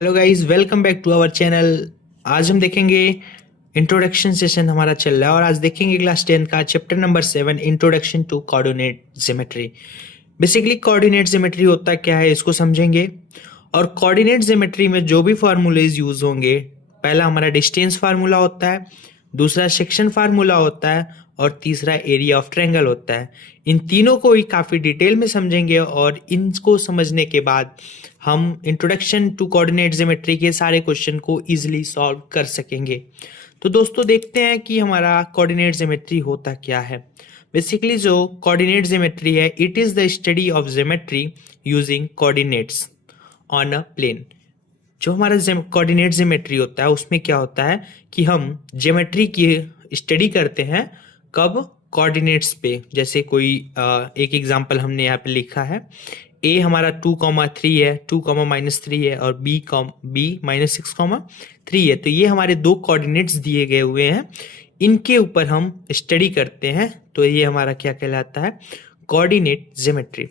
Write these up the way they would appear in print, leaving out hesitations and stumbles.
Hello guys, welcome back to our channel. आज हम देखेंगे इंट्रोडक्शन सेशन हमारा चल रहा है और आज देखेंगे क्लास 10 का chapter number 7 introduction to coordinate geometry. Basically coordinate geometry होता क्या है इसको समझेंगे। और कोऑर्डिनेट ज्योमेट्री में जो भी फार्मूलेज यूज होंगे, पहला हमारा डिस्टेंस फार्मूला होता है, दूसरा सेक्शन फार्मूला होता है और तीसरा एरिया ऑफ ट्रायंगल होता है। इन तीनों को ही काफ़ी डिटेल में समझेंगे और इनको समझने के बाद हम इंट्रोडक्शन टू कोऑर्डिनेट ज्योमेट्री के सारे क्वेश्चन को इजीली सॉल्व कर सकेंगे। तो दोस्तों देखते हैं कि हमारा कोऑर्डिनेट ज्योमेट्री होता क्या है। बेसिकली जो कोऑर्डिनेट ज्योमेट्री है, it is the study of geometry using coordinates on a plane. जो हमारा कोऑर्डिनेट ज्योमेट्री होता है उसमें क्या होता है कि हम ज्योमेट्री की स्टडी करते हैं कब, कोऑर्डिनेट्स पे। जैसे कोई एक एग्जांपल हमने यहाँ पे लिखा है, ए हमारा 2,3 है, 2,-3 है और बी -6,3 है। तो ये हमारे दो कोऑर्डिनेट्स दिए गए हुए हैं, इनके ऊपर हम स्टडी करते हैं। तो ये हमारा क्या कहलाता है, कोऑर्डिनेट ज्योमेट्री।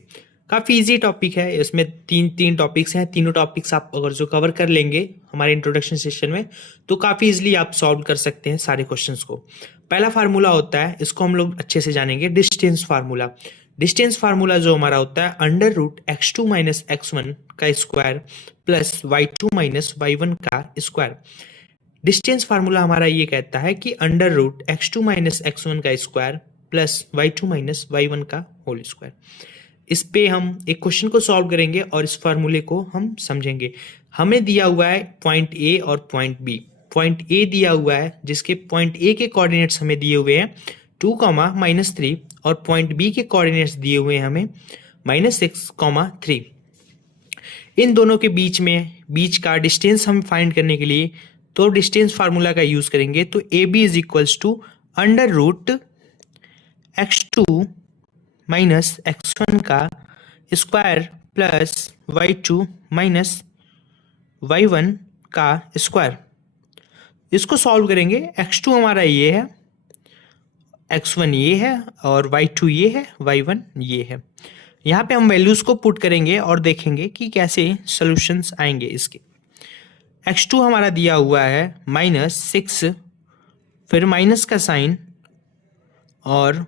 काफ़ी इजी टॉपिक है, इसमें तीन टॉपिक्स हैं। तीनों टॉपिक्स आप अगर जो कवर कर लेंगे हमारे इंट्रोडक्शन सेशन में तो काफ़ी इजीली आप सॉल्व कर सकते हैं सारे क्वेश्चंस को। पहला फार्मूला होता है, इसको हम लोग अच्छे से जानेंगे, डिस्टेंस फार्मूला। डिस्टेंस फार्मूला जो हमारा होता है √x2 - x1 का स्क्वायर प्लस y2 - y1 का स्क्वायर। डिस्टेंस फार्मूला हमारा ये कहता है कि √x2 - x1 का स्क्वायर प्लस y2 - y1 का होल स्क्वायर। इस पे हम एक क्वेश्चन को सॉल्व करेंगे और इस फार्मूले को हम समझेंगे। हमें दिया हुआ है पॉइंट ए और पॉइंट बी। पॉइंट ए दिया हुआ है जिसके पॉइंट ए के कोऑर्डिनेट्स हमें दिए हुए हैं 2, -3 और पॉइंट बी के कोऑर्डिनेट्स दिए हुए हैं हमें -6, 3। इन दोनों के बीच का डिस्टेंस हम फाइंड करने के लिए तो डिस्टेंस फार्मूला का यूज करेंगे। तो A B is equals to √x2 - x1 का स्क्वायर प्लस y2 - y1 का स्क्वायर। इसको सॉल्व करेंगे। x2 हमारा ये है, x1 ये है और y2 ये है, y1 ये है। यहाँ पे हम वैल्यूज को पुट करेंगे और देखेंगे कि कैसे सॉल्यूशंस आएंगे इसके। x2 हमारा दिया हुआ है -6, फिर माइनस का साइन, और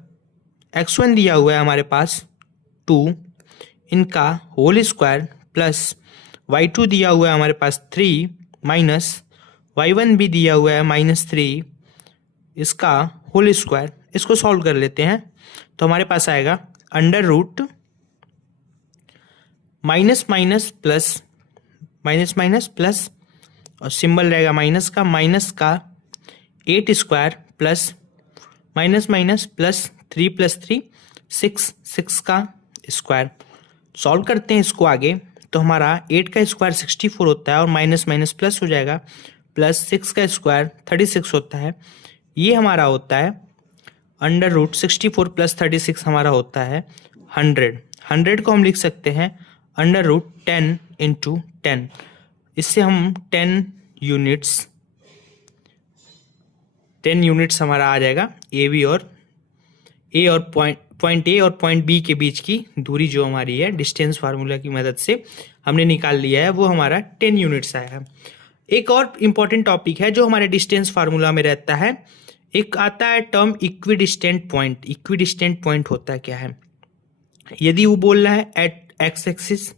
x1 दिया हुआ है हमारे पास 2, इनका होल स्क्वायर प्लस y2 दिया हुआ है हमारे पास 3 माइनस y1 भी दिया हुआ है -3, इसका होल स्क्वायर। इसको सॉल्व कर लेते हैं तो हमारे पास आएगा √ माइनस प्लस और सिंबल रहेगा माइनस का 8 स्क्वायर प्लस माइनस प्लस 3 + 3 6 का स्क्वायर। सॉल्व करते हैं इसको आगे तो हमारा 8 का स्क्वायर 64 होता है और माइनस प्लस हो जाएगा, प्लस 6 का स्क्वायर 36 होता है। ये हमारा होता है √64 + 36 हमारा होता है 100। 100 को हम लिख सकते हैं √10 × 10। इससे हम 10 यूनिट्स हमारा आ जाएगा। पॉइंट ए और पॉइंट बी के बीच की दूरी जो हमारी है डिस्टेंस फार्मूला की मदद से हमने निकाल लिया है, वो हमारा 10 यूनिट्स आया है। एक और इम्पॉर्टेंट टॉपिक है जो हमारे डिस्टेंस फार्मूला में रहता है, एक आता है term equidistant point. Equidistant point होता क्या है, यदि वो बोल रहा है at X axis,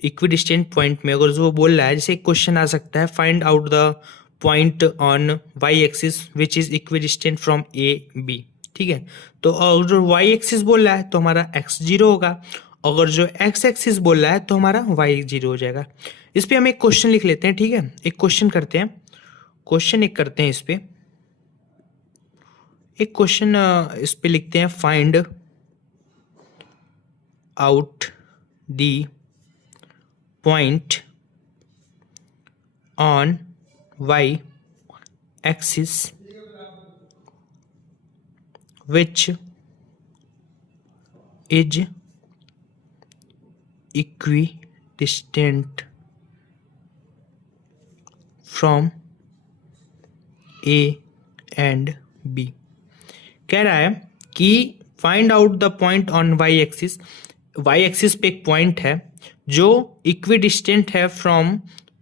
equidistant point में अगर जो वो बोल रहा है, जैसे एक क्वेश्चन आ सकता है, find out the point on Y axis which is equidistant from A B. ठीक है, तो अगर जो वाई एक्सिस बोल रहा है तो हमारा x 0 होगा, अगर जो x एक्सिस बोल रहा है तो हमारा y 0 हो जाएगा। इस पे हम एक क्वेश्चन लिख लेते हैं। ठीक है, एक क्वेश्चन करते हैं, इस पे एक क्वेश्चन इस पे लिखते हैं, find out the point on y axis which is equidistant from A and B। कह रहा है कि find out the point on y axis. y axis पे एक पॉइंट है जो इक्विडिस्टेंट है from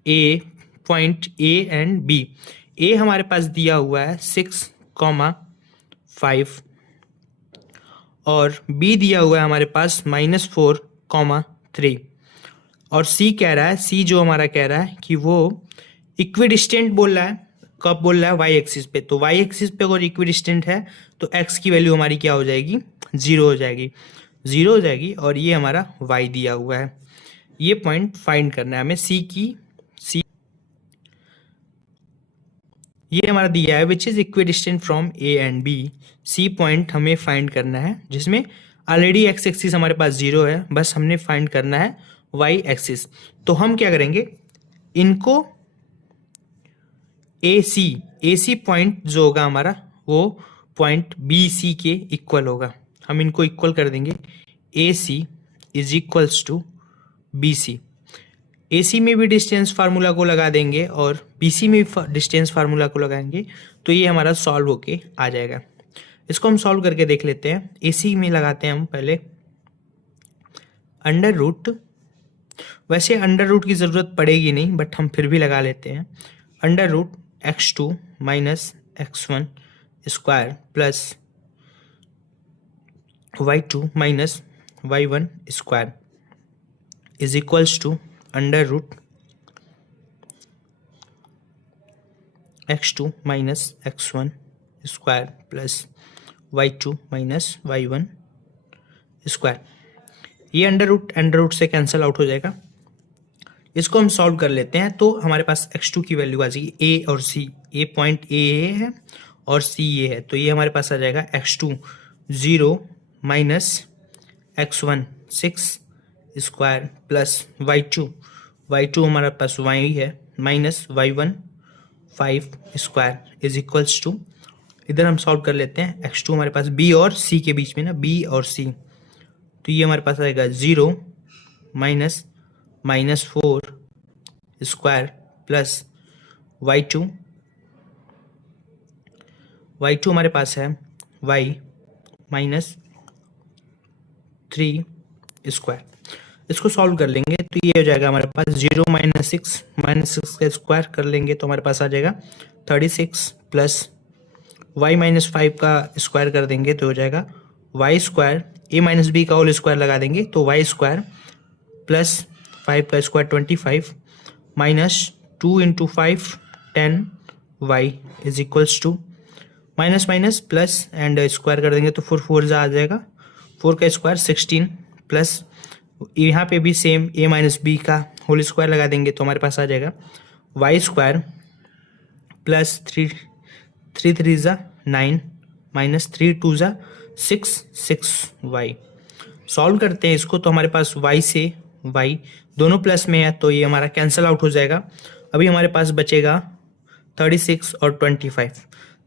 A point A and B. A हमारे पास दिया हुआ है 6,5 और बी दिया हुआ है हमारे पास -4,3 और सी कह रहा है, सी जो हमारा कह रहा है कि वो इक्विडिस्टेंट बोल रहा है। कब बोल रहा है? वाई एक्सिस पे। तो वाई एक्सिस पे अगर इक्विडिस्टेंट है तो एक्स की वैल्यू हमारी क्या हो जाएगी? 0 हो जाएगी, 0 हो जाएगी। और ये हमारा वाई दिया हुआ है, ये पॉइंट फाइंड करना है हमें। सी ये हमारा दिया है which is equidistant from A and B. C point हमें फाइंड करना है जिसमें ऑलरेडी एक्स एक्सिस हमारे पास 0 है, बस हमने फाइंड करना है वाई एक्सिस। तो हम क्या करेंगे, इनको ए सी पॉइंट जो होगा हमारा वो पॉइंट बी सी के इक्वल होगा। हम इनको इक्वल कर देंगे, A C is equals to B C. A C में भी डिस्टेंस फार्मूला को लगा देंगे और बी सी में भी डिस्टेंस फार्मूला को लगाएंगे तो ये हमारा सॉल्व होके आ जाएगा। इसको हम सॉल्व करके देख लेते हैं। ए सी में लगाते हैं हम पहले अंडर रूट, वैसे अंडर रूट की ज़रूरत पड़ेगी नहीं बट हम फिर भी लगा लेते हैं। Under root x2 minus x1 square plus y2 minus y1 square is equals to under root x2 minus x1 square plus y2 minus y1 square. ये अंडर रूट से कैंसिल आउट हो जाएगा। इसको हम सॉल्व कर लेते हैं तो हमारे पास x2 की वैल्यू आ जाएगी, ए और सी, ए पॉइंट ए है और सी ये है, तो ये हमारे पास आ जाएगा x2 0 minus x1 6 square plus y2 हमारे पास y है minus y1 5 square is equals to, इधर हम सॉल्व कर लेते हैं। x2 हमारे पास b और c के बीच में ना, b और c, तो ये हमारे पास आएगा 0 माइनस -4 स्क्वायर प्लस y2 हमारे पास है y माइनस 3 स्क्वायर। इसको सॉल्व कर लेंगे तो ये हो जाएगा हमारे पास 0 माइनस 6 का स्क्वायर कर लेंगे तो हमारे पास आ जाएगा 36 प्लस y माइनस 5 का स्क्वायर कर देंगे तो हो जाएगा y square, a minus B का होल स्क्वायर लगा देंगे तो y स्क्वायर प्लस 5 का square 25 minus 2 into 5 10 y is equals to minus minus plus and square कर देंगे तो 4 आ जाएगा, 4 का स्क्वायर 16 प्लस यहाँ पे भी सेम a माइनस बी का होल स्क्वायर लगा देंगे तो हमारे पास आ जाएगा y square plus 3 3 9 minus 3 2 6 y। Solve करते हैं इसको तो हमारे पास y से y दोनों प्लस में है तो ये हमारा कैंसिल आउट हो जाएगा। अभी हमारे पास बचेगा 36 और 25।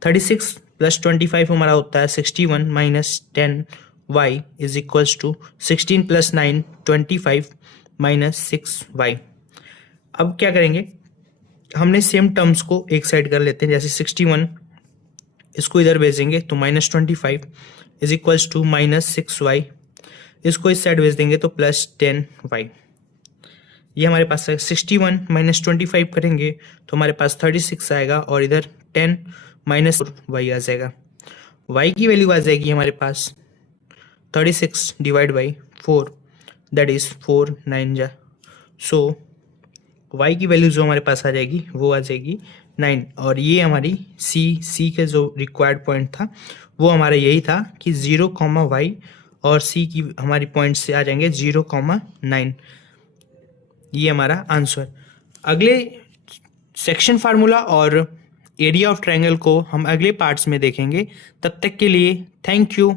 36 प्लस 25 हमारा होता है 61 minus 10 y is equals to 16 plus 9 25 minus 6 y। अब क्या करेंगे, हमने सेम टर्म्स को एक साइड कर लेते हैं, जैसे 61 इसको इधर भेजेंगे तो -25 इज इक्वल्स टू -6y, इसको इस साइड भेज देंगे तो +10y। ये हमारे पास 61 माइनस 25 करेंगे तो हमारे पास 36 आएगा और इधर 10 माइनस y आ जाएगा। y की वैल्यू आ जाएगी हमारे पास 36 डिवाइड बाई 4 दैट इज 4 9 जा, सो y की वैल्यू जो हमारे पास आ जाएगी वो आ जाएगी 9। और ये हमारी सी के जो रिक्वायर्ड पॉइंट था वो हमारा यही था कि 0, y और सी की हमारी पॉइंट से आ जाएंगे 0, 9। ये हमारा आंसर। अगले सेक्शन फार्मूला और एरिया ऑफ ट्रायंगल को हम अगले पार्ट्स में देखेंगे। तब तक के लिए थैंक यू।